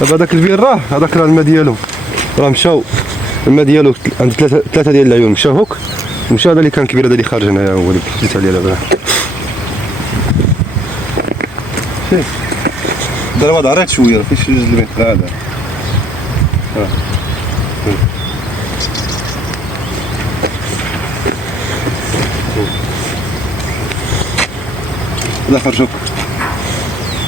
دابا هذاك الفيل هذاك راه الماء ديالو راه مشاو، الماء ديالو عند ثلاثه ديال العيون مشاو هوك، ومشى هذا اللي كان كبير هذا اللي خارج هنايا هو اللي جيت عليه دابا. دابا عريت شويه راه فاش جوج الماء هذا. لا خرجوك.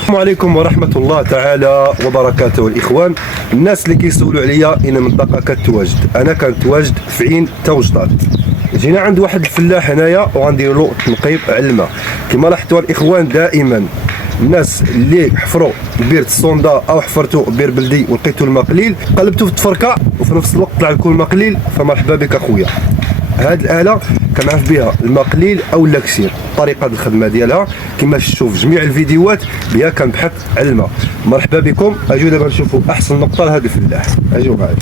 السلام عليكم ورحمة الله تعالى وبركاته. الإخوان الناس اللي كيسولوا عليا أين منطقة كتواجد، أنا كنتواجد في عين توجدات. جينا عند واحد الفلاح هنايا وغنديروا له تنقيب على الماء. كما لاحظتوا الإخوان دائما الناس اللي حفروا بير الصوندا او حفرتوا بير بلدي ولقيتوا الماء قليل قلبتوا في التفركه وفي نفس الوقت طلع لكم الماء قليل، فمرحبا بك اخويا. هاد الاله كنعرف بها الماء قليل او لا كثير، طريقه الخدمه ديالها كما شفتوا في جميع الفيديوهات بها كنبحث على الماء. مرحبا بكم. اجيو دابا نشوفوا احسن نقطه لهذا الفلاح. اجيو معايا.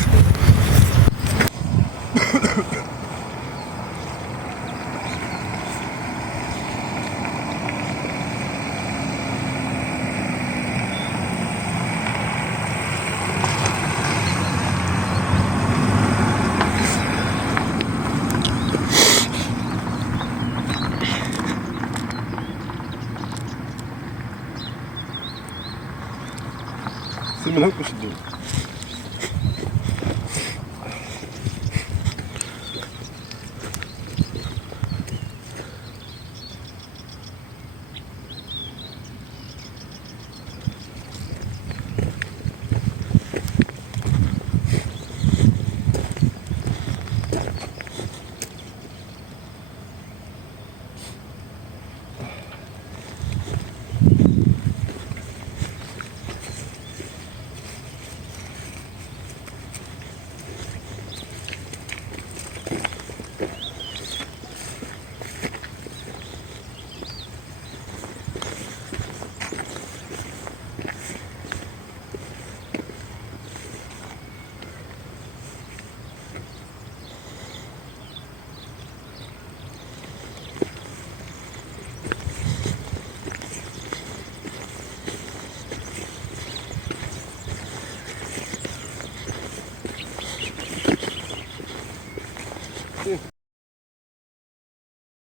سير من هاك باش تجي.